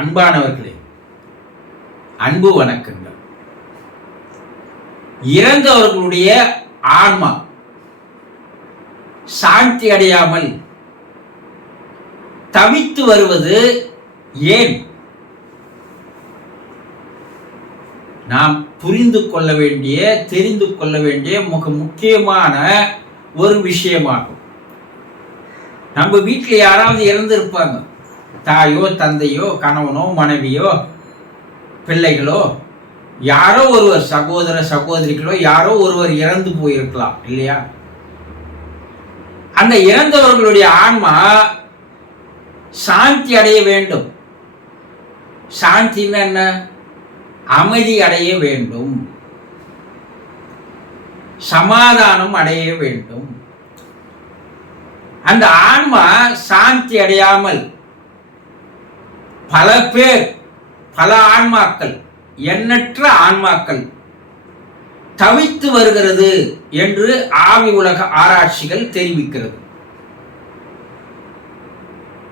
அன்பானவர்களே அன்பு வணக்கங்கள். இறந்தவர்களுடைய ஆன்மா சாந்தி அடையாமல் தவித்து வருவது ஏன்? நாம் புரிந்து கொள்ள வேண்டிய தெரிந்து கொள்ள வேண்டிய மிக முக்கியமான ஒரு விஷயமாகும். நம்ம வீட்டில் யாராவது இறந்துருப்பாங்க. தாயோ தந்தையோ கணவனோ மனைவியோ பிள்ளைகளோ யாரோ ஒருவர் சகோதர சகோதரிகளோ யாரோ ஒருவர் இறந்து போயிருக்கலாம் இல்லையா? அந்த இறந்தவர்களுடைய ஆன்மா சாந்தி அடைய வேண்டும். சாந்தின்னு என்ன? அமைதி அடைய வேண்டும். சமாதானம் அடைய வேண்டும். அந்த ஆன்மா சாந்தி அடையாமல் பல பேர் பல ஆன்மாக்கள் எண்ணற்ற ஆன்மாக்கள் தவித்து வருகிறது என்று ஆவி உலக ஆராய்ச்சிகள் தெரிவிக்கிறது.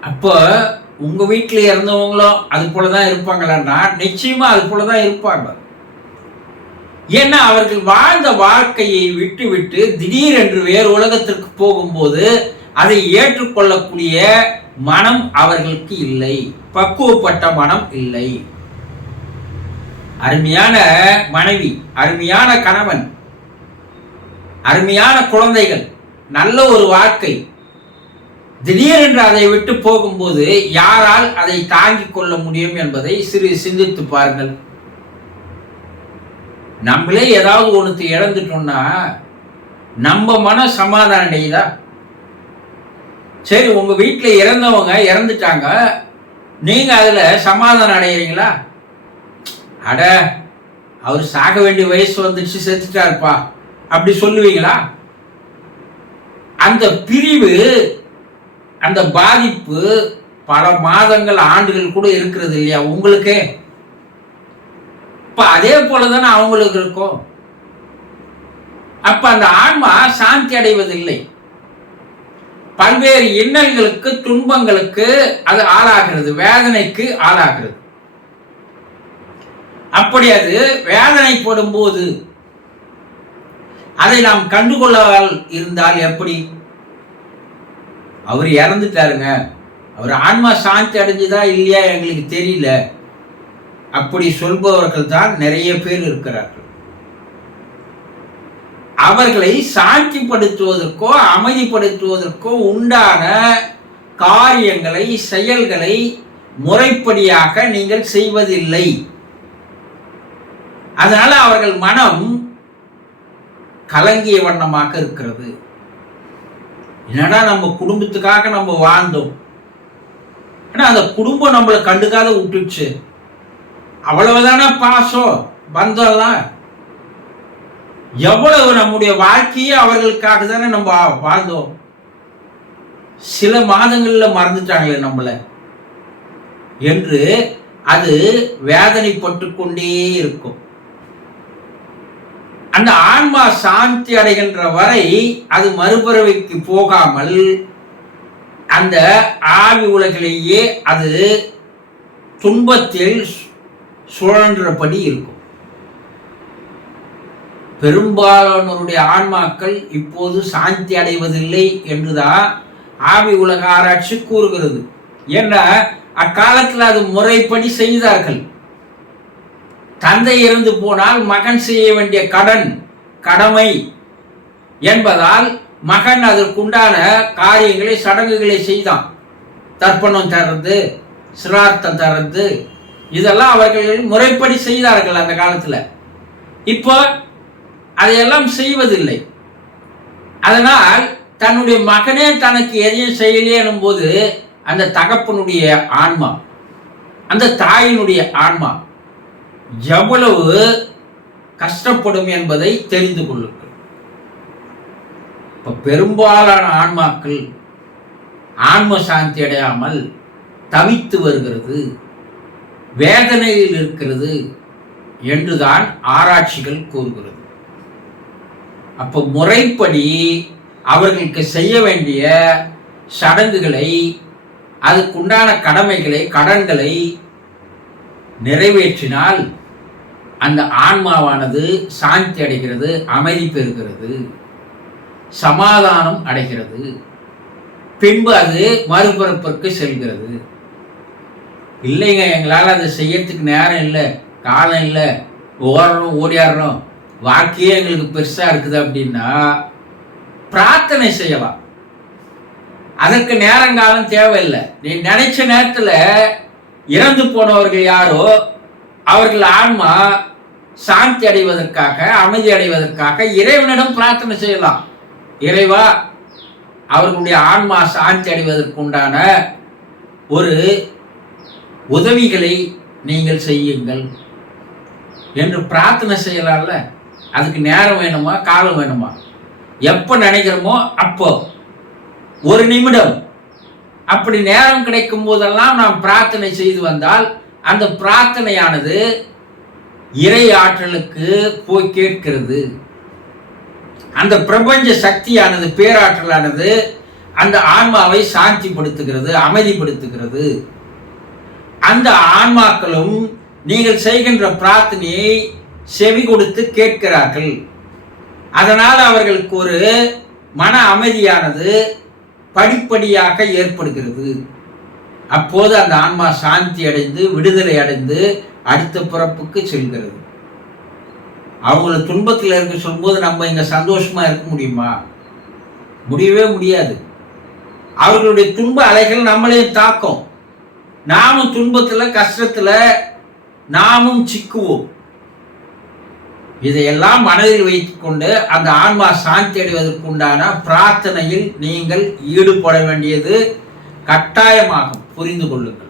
அப்போ உங்க வீட்டில் இறந்தவங்களும் அது போலதான் இருப்பாங்களா நிச்சயமா அது போலதான் இருப்பாங்க. ஏன்னா அவர்கள் வாழ்ந்த வாழ்க்கையை விட்டு விட்டு திடீரென்று வேறு உலகத்திற்கு போகும்போது அதை ஏற்றுக்கொள்ளக்கூடிய மனம் அவர்களுக்கு இல்லை. பக்குவப்பட்ட மனம் இல்லை. அருமையான மனைவி அருமையான கணவன் அருமையான குழந்தைகள் நல்ல ஒரு வாழ்க்கை. திடீரென்று அதை விட்டு போகும்போது யாரால் அதை தாங்கிக் கொள்ள முடியும் என்பதை சிறு சிந்தித்து பாருங்கள். நம்மளே ஏதாவது ஒன்று இழந்துட்டோம்னா நம்ம மன சமாதானம் அடையுதா சரி உங்க வீட்டில் இறந்தவங்க இறந்துட்டாங்க. நீங்க அதுல சமாதானம் அடைகிறீங்களா அட அவர் சாக வேண்டிய வயசு வந்துடுச்சு செத்துட்டாருப்பா. அப்படி சொல்லுவீங்களா? அந்த பிரிவு அந்த பாதிப்பு பல மாதங்கள் ஆண்டுகள் கூட இருக்கிறது இல்லையா உங்களுக்கு? இப்ப அதே போலதானே அவங்களுக்கு இருக்கும். அப்ப அந்த ஆன்மா சாந்தி அடைவதில்லை. பல்வேறு இன்னல்களுக்கு துன்பங்களுக்கு அது ஆளாகிறது வேதனைக்கு ஆளாகிறது. அப்படி அது வேதனைப்படும் போது அதை நாம் கண்டுகொள்ளாமல் இருந்தால் எப்படி? அவர் இறந்துட்டாருங்க. அவர் ஆன்மா சாந்தி அடைஞ்சுதா இல்லையா எங்களுக்கு தெரியல. அப்படி சொல்பவர்கள் தான் நிறைய பேர் இருக்கிறார்கள். அவர்களை சாட்சிப்படுத்துவதற்கோ அமைதிப்படுத்துவதற்கோ உண்டான காரியங்களை செயல்களை முறைப்படியாக நீங்கள் செய்வதில்லை. அதனால் அவர்கள் மனம் கலங்கிய வண்ணமாக இருக்கிறது. என்னடா நம்ம குடும்பத்துக்காக நம்ம வாழ்ந்தோம். ஏன்னா அந்த குடும்பம் நம்மளை கண்டுக்காத விட்டுச்சு அவ்வளவுதானா பாசம் பந்தம்லாம். எவ்வளவு நம்முடைய வாழ்க்கையே அவர்களுக்காக தானே நம்ம வாழ்ந்தோம்? சில மாதங்களில் மறந்துட்டாங்களே நம்மளை. என்று அது வேதனைப்பட்டு கொண்டே இருக்கும். அந்த ஆன்மா சாந்தி அடைகின்ற வரை அது மறுபிறவைக்கு போகாமல் அந்த ஆவி உலகிலேயே அது துன்பத்தில் சுழன்றபடி இருக்கும். பெரும்பாலானோருடைய ஆன்மாக்கள் இப்போது சாந்தி அடைவதில்லை என்றுதான் ஆவி உலக ஆராய்ச்சி கூறுகிறது. ஏன்னா அக்காலத்தில் அது முறைப்படி செய்தார்கள். தந்தை இறந்து போனால் மகன் செய்ய வேண்டிய கடன் கடமை என்பதால் மகன் அதற்குண்டான காரியங்களை சடங்குகளை செய்தான். தர்ப்பணம் தர்றது சிரார்த்தம் தர்றது இதெல்லாம் அவர்கள் முறைப்படி செய்தார்கள் அந்த காலத்தில். இப்போ அதையெல்லாம் செய்வதில்லை. அதனால் தன்னுடைய மகனே தனக்கு எதையும் செய்யலையே போது அந்த தகப்பனுடைய ஆன்மா அந்த தாயினுடைய ஆன்மா எவ்வளவு கஷ்டப்படும் என்பதை தெரிந்து கொள்ளுங்கள். இப்போ பெரும்பாலான ஆன்மாக்கள் ஆன்ம சாந்தி அடையாமல் தவித்து வருகிறது வேதனையில் இருக்கிறது என்றுதான் ஆராய்ச்சிகள் கூறுகிறது. அப்போ முறைப்படி அவர்களுக்கு செய்ய வேண்டிய சடங்குகளை அதுக்குண்டான கடமைகளை கடன்களை நிறைவேற்றினால் அந்த ஆன்மாவானது சாந்தி அடைகிறது அமைதி பெறுகிறது சமாதானம் அடைகிறது. பின்பு அது மறுபிறப்பிற்கு செல்கிறது. இல்லைங்க எங்களால் அதை செய்யறதுக்கு நேரம் இல்லை காலம் இல்லை ஓடணும் ஓடியாடுறோம் வாழ்க்கையே எங்களுக்கு பெருசாக இருக்குது அப்படின்னா பிரார்த்தனை செய்யலாம் அதற்கு நேரங்காலம் தேவையில்லை. நீ நினைச்ச நேரத்தில் இறந்து போனவர்கள் யாரோ அவர்கள் ஆன்மா சாந்தி அடைவதற்காக அமைதி அடைவதற்காக இறைவனிடம் பிரார்த்தனை செய்யலாம். இறைவா அவர்களுடைய ஆன்மா சாந்தி அடைவதற்குண்டான ஒரு உதவிகளை நீங்கள் செய்யுங்கள் என்று பிரார்த்தனை செய்யலாம்ல. அதுக்கு நேரம் வேணுமா காலம் வேணுமா? எப்போ நினைக்கிறோமோ அப்போ. ஒரு நிமிடம். அப்படி நேரம் கிடைக்கும் போதெல்லாம் நாம் பிரார்த்தனை செய்து வந்தால் அந்த பிரார்த்தனையானது இறை ஆற்றலுக்கு போய் கேட்கிறது. அந்த பிரபஞ்ச சக்தியானது பேராற்றலானது அந்த ஆன்மாவை சாந்திப்படுத்துகிறது அமைதிப்படுத்துகிறது. அந்த ஆன்மாக்களும் நீங்கள் செய்கின்ற பிரார்த்தனையை செவி கொடுத்து கேட்கிறார்கள். அதனால் அவர்களுக்கு ஒரு மன அமைதியானது படிப்படியாக ஏற்படுகிறது. அப்போது அந்த ஆன்மா சாந்தி அடைந்து விடுதலை அடைந்து அடுத்த பிறப்புக்கு செல்கிறது. அவங்கள துன்பத்தில் இருக்க சொல்லும்போது நம்ம இங்க சந்தோஷமா இருக்க முடியுமா? முடியவே முடியாது. அவர்களுடைய துன்ப அலைகள் நம்மளையும் தாக்கும். நாமும் துன்பத்தில் கஷ்டத்தில் நாமும் சிக்குவோம். இதையெல்லாம் மனதில் வைத்துக்கொண்டு அந்த ஆன்மா சாந்தி அடைவதற்குண்டான பிரார்த்தனையில் நீங்கள் ஈடுபட வேண்டியது கட்டாயமாகும். புரிந்து கொள்ளுங்கள்.